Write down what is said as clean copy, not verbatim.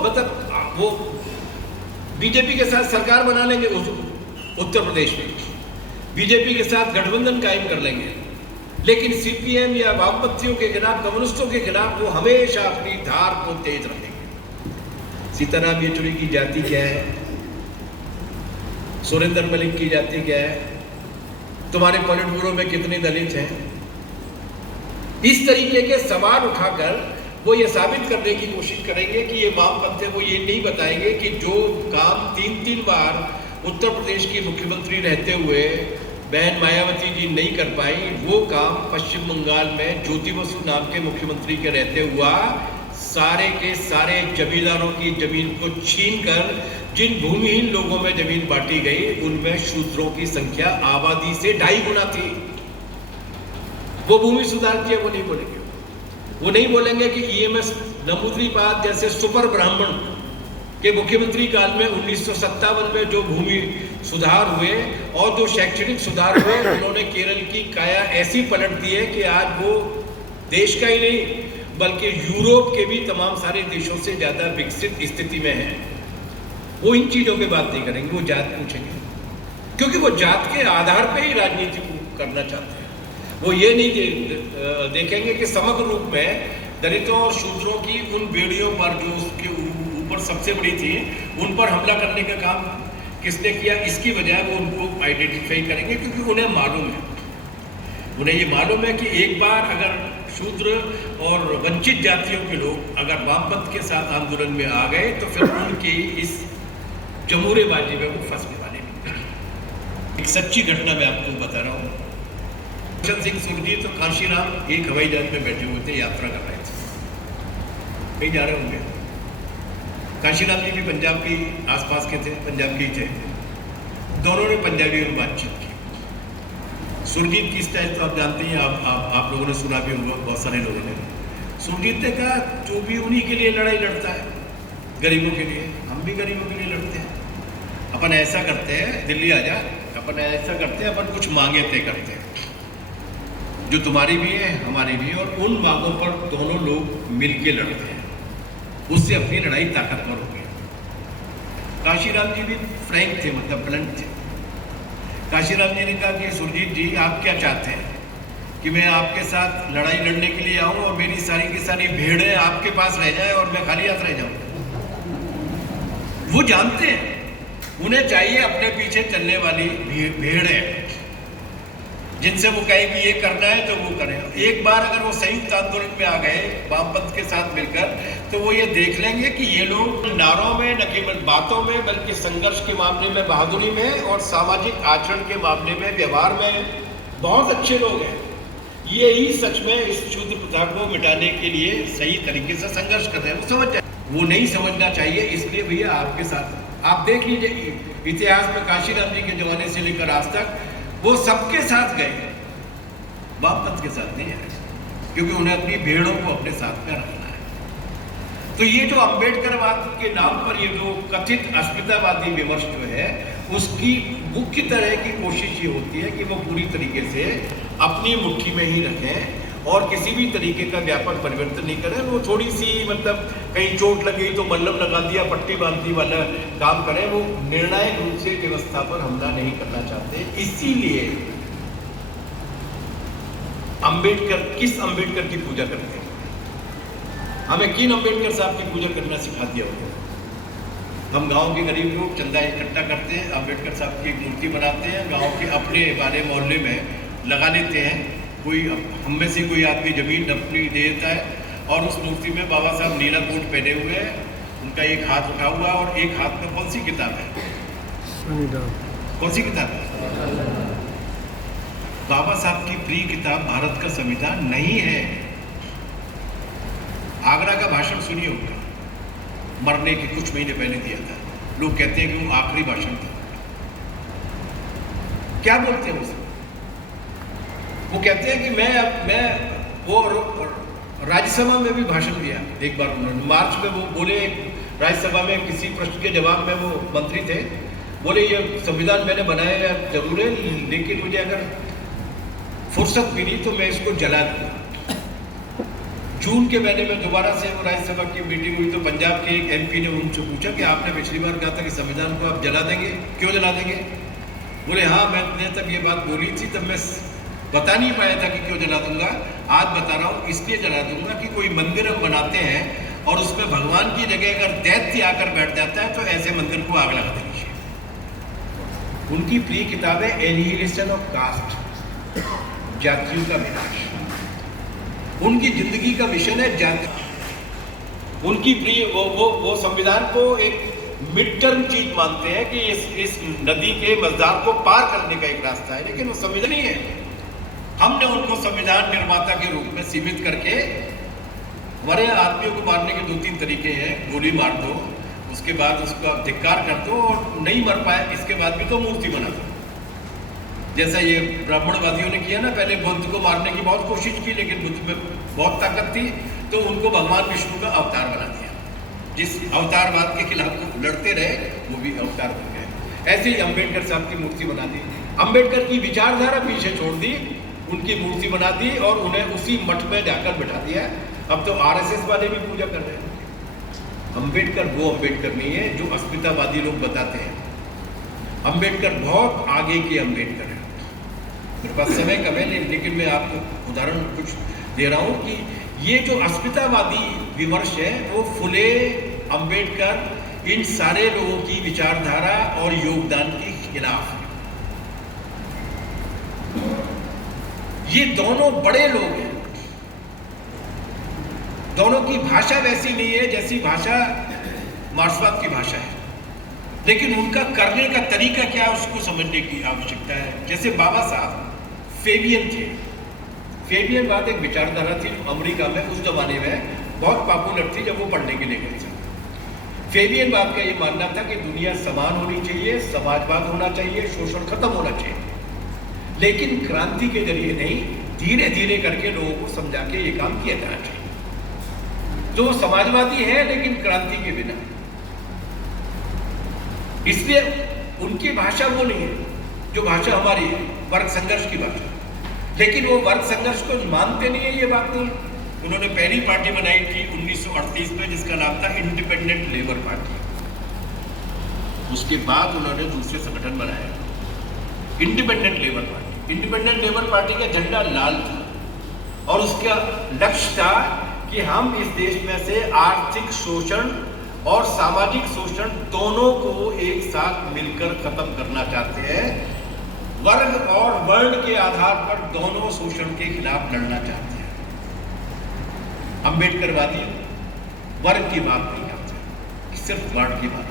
मतलब वो बीजेपी के साथ सरकार बना लेंगे उत्तर प्रदेश में, बीजेपी के साथ गठबंधन कायम कर लेंगे, लेकिन सीपीएम या वामपंथियों के खिलाफ, कम्युनिस्टों के खिलाफ वो हमेशा अपनी धार को तेज रखेंगे। सीताराम येचुरी की जाति क्या है, सुरेंद्र मलिक की जाति क्या है, तुम्हारे पॉलिट ब्यूरो में कितने दलित हैं, इस तरीके के सवाल उठाकर वो ये साबित करने की कोशिश करेंगे कि ये वामपंथी, वो ये नहीं बताएंगे कि जो काम 3 बार उत्तर प्रदेश की मुख्यमंत्री रहते हुए बहन मायावती जी नहीं कर पाई, वो काम पश्चिम बंगाल में ज्योति बसु नाम के मुख्यमंत्री के रहते हुआ सारे के सारे जमींदारों की जमीन को छीनकर जिन भूमिहीन लोगों में जमीन बांटी गई, उनमें शूद्रों की संख्या आबादी से 2.5 गुना थी। वो भूमि सुधार किया, वो नहीं बोलेंगे। वो नहीं बोलेंगे कि ईएमएस नमूद्रीपाद जैसे सुपर ब्राह्मण के मुख्यमंत्री काल में 1957 में जो भूमि सुधार हुए और जो शैक्षणिक सुधार हुए, उन्होंने केरल की काया ऐसी पलट दी है कि आज वो देश का ही नहीं बल्कि यूरोप के भी तमाम सारे देशों से ज्यादा विकसित स्थिति में है। वो इन चीजों की बात नहीं करेंगे, वो जात पूछेंगे, क्योंकि वो जात के आधार पर ही राजनीति करना चाहते हैं। वो ये नहीं देखेंगे कि समग्र रूप में दलितों और शूद्रों की उन बेड़ियों पर जो उसके ऊपर सबसे बड़ी थी, उन पर हमला करने का काम किसने किया, इसकी वजह वो उनको आइडेंटिफाई करेंगे, क्योंकि उन्हें मालूम है, उन्हें ये मालूम है कि एक बार अगर शूद्र और वंचित जातियों के लोग अगर वामपंथ के साथ आंदोलन में आ गए तो फिर उनकी इस जमूरेबाजी में वो फंसने वाले हैं। एक सच्ची घटना मैं आपको बता रहा हूँ। सिंह सुरजीत तो काशीराम एक हवाई जहाज में बैठे हुए थे, यात्रा कर रहे थे, कहीं जा रहे होंगे। काशीराम जी भी पंजाब के आसपास के थे, पंजाब के ही थे। दोनों ने पंजाबी में बातचीत की। सुरजीत की स्टाइल तो आप जानते हैं, आप लोगों ने सुना भी होगा, बहुत सारे लोगों ने। सुरजीत ने कहा जो भी उन्हीं के लिए लड़ाई लड़ता है, गरीबों के लिए, हम भी गरीबों के लिए लड़ते हैं। अपन ऐसा करते हैं, दिल्ली आ जा, अपन ऐसा करते हैं, अपन कुछ मांगे तय करते हैं जो तुम्हारी भी है हमारी भी है, और उन मांगों पर दोनों लोग मिलके लड़ते हैं, उससे अपनी लड़ाई ताकतवर होगी। काशीराम जी भी फ्रैंक थे, मतलब ब्लंट थे। काशीराम जी ने कहा कि सुरजीत जी आप क्या चाहते हैं कि मैं आपके साथ लड़ाई लड़ने के लिए आऊं और मेरी सारी की सारी भेड़ें आपके पास रह जाए और मैं खाली हाथ रह जाऊं? वो जानते हैं, उन्हें चाहिए अपने पीछे चलने वाली भेड़ें जिनसे वो कहे कि ये करना है तो वो करें। एक बार अगर वो संयुक्त आंदोलन में आ गए वामपंथ के साथ मिलकर, तो वो ये देख लेंगे कि ये लोग नारों में, न केवल बातों में, बल्कि संघर्ष के मामले में बहादुरी में और सामाजिक आचरण के मामले में, व्यवहार में बहुत अच्छे लोग हैं। ये ही सच में इस शूद्र प्रथा को मिटाने के लिए सही तरीके से संघर्ष कर रहे हैं। वो समझ जाए, वो नहीं समझना चाहिए, इसलिए भैया आपके साथ आप देख लीजिए इतिहास में काशीराम जी के जमाने से लेकर आज तक वो सबके साथ गए, वामपंथ के साथ नहीं आए, क्योंकि उन्हें अपनी भेड़ों को अपने साथ में रखना है। तो ये जो अम्बेडकरवाद के नाम पर ये जो कथित अस्मितावादी विमर्श जो है, उसकी मुख्य तरह की कोशिश ये होती है कि वो पूरी तरीके से अपनी मुट्ठी में ही रखें और किसी भी तरीके का व्यापक परिवर्तन नहीं करें। वो थोड़ी सी मतलब कहीं चोट लग गई तो मल्लम लगा दिया, पट्टी बांध दी वाला काम करें। वो निर्णायक रूप से व्यवस्था पर हमला नहीं करना चाहते। इसीलिए किस अंबेडकर की पूजा करते हैं? हमें किन अंबेडकर साहब की पूजा करना सिखा दिया होगा? हम गांव के गरीब लोग चंदा इकट्ठा करते हैं, अंबेडकर साहब की एक मूर्ति बनाते हैं, गांव के अपने वाले मोहल्ले में लगा लेते हैं। कोई हम में से कोई आदमी जमीन अपनी दे देता है और उस मूर्ति में बाबा साहब नीला कोट पहने हुए हैं, उनका एक हाथ उठा हुआ और एक हाथ में कौन सी किताब है? कौन सी किताब है? बाबा साहब की प्रिय किताब भारत का संविधान नहीं है। आगरा का भाषण सुनिए होगा, मरने के कुछ महीने पहले दिया था। लोग कहते हैं कि वो आखिरी भाषण था। क्या बोलते हैं उसे? वो कहते हैं कि मैं वो राज्यसभा में भी भाषण दिया एक बार उन्होंने। मार्च में वो बोले, राज्यसभा में किसी प्रश्न के जवाब में वो मंत्री थे, बोले ये संविधान मैंने बनाया जरूर है, लेकिन मुझे अगर फुर्सत मिली तो मैं इसको जला दूंगा। जून के महीने में दोबारा से वो राज्यसभा की मीटिंग हुई तो पंजाब के एक एमपी ने उनसे पूछा कि आपने पिछली बार कहा था कि संविधान को आप जला देंगे, क्यों जला देंगे? बोले हाँ, मैंने तब ये बात बोली थी, तब मैं बता नहीं पाया था कि क्यों जला दूंगा। आज बता रहा हूँ, इसलिए जला दूंगा कि कोई मंदिर हम बनाते हैं और उसमें भगवान की जगह अगर दैत्य आकर बैठ जाता है तो ऐसे मंदिर को आग लगा देनी चाहिए। उनकी प्रिय किताब है एनिहिलेशन ऑफ कास्ट, जातियों का विनाश। उनकी जिंदगी का मिशन है जाति। उनकी प्रिय वो संविधान को एक मिड टर्म चीज मानते हैं कि इस नदी के मझधार को पार करने का एक रास्ता है, लेकिन वो संविधान नहीं है। हमने उनको संविधान निर्माता के रूप में सीमित करके, हमारे आदमियों को मारने के 2-3 तरीके हैं, गोली मार दो, उसके बाद उसका धिक्कार कर दो, और नहीं मर पाए इसके बाद भी तो मूर्ति बना दो। जैसा ये ब्राह्मणवादियों ने किया ना, पहले बुद्ध को मारने की बहुत कोशिश की, लेकिन बुद्ध में बहुत ताकत थी तो उनको भगवान विष्णु का अवतार बना दिया। जिस अवतारवाद के खिलाफ वो लड़ते रहे वो भी अवतार बन गए। ऐसे ही अम्बेडकर साहब की मूर्ति बना दी, अम्बेडकर की विचारधारा पीछे छोड़ दी, उनकी मूर्ति बना दी और उन्हें उसी मठ में जाकर बैठा दिया। अब तो आरएसएस वाले भी पूजा कर रहे हैं। अम्बेडकर वो अम्बेडकर नहीं है जो अस्मितावादी लोग बताते हैं। अम्बेडकर बहुत आगे के अम्बेडकर है। मेरे पास समय कम है, लेकिन मैं आपको उदाहरण कुछ दे रहा हूँ कि ये जो अस्मितावादी विमर्श है वो फुले, अम्बेडकर, इन सारे लोगों की विचारधारा और योगदान के खिलाफ है। ये दोनों बड़े लोग हैं, दोनों की भाषा वैसी नहीं है जैसी भाषा मार्क्सवाद की भाषा है, लेकिन उनका करने का तरीका क्या है उसको समझने की आवश्यकता है। जैसे बाबा साहब फेबियन थे। फेबियनवाद एक विचारधारा थी जो अमेरिका में उस जमाने में बहुत पॉपुलर थी जब वो पढ़ने के लिए गए थे। फेबियनवाद का ये मानना था कि दुनिया समान होनी चाहिए, समाजवाद होना चाहिए, शोषण खत्म होना चाहिए, लेकिन क्रांति के जरिए नहीं, धीरे धीरे करके लोगों को समझा के ये काम किया जाना चाहिए। तो समाजवादी है लेकिन क्रांति के बिना। इसलिए उनकी भाषा वो नहीं है जो भाषा हमारी है, वर्ग संघर्ष की भाषा। लेकिन वो वर्ग संघर्ष को मानते नहीं है, ये बात नहीं। उन्होंने पहली पार्टी बनाई थी 1938 में जिसका नाम था इंडिपेंडेंट लेबर पार्टी। उसके बाद उन्होंने दूसरे संगठन बनाया independent labour party. Independent labour party का झंडा लाल था और उसका लक्ष्य था कि हम इस देश में से आर्थिक शोषण और सामाजिक शोषण दोनों को एक साथ मिलकर खत्म करना चाहते हैं। वर्ग और वर्ण के आधार पर दोनों शोषण के खिलाफ लड़ना चाहते हैं। अम्बेडकरवादी वर्ग की बात नहीं करते, सिर्फ वर्ण की बात।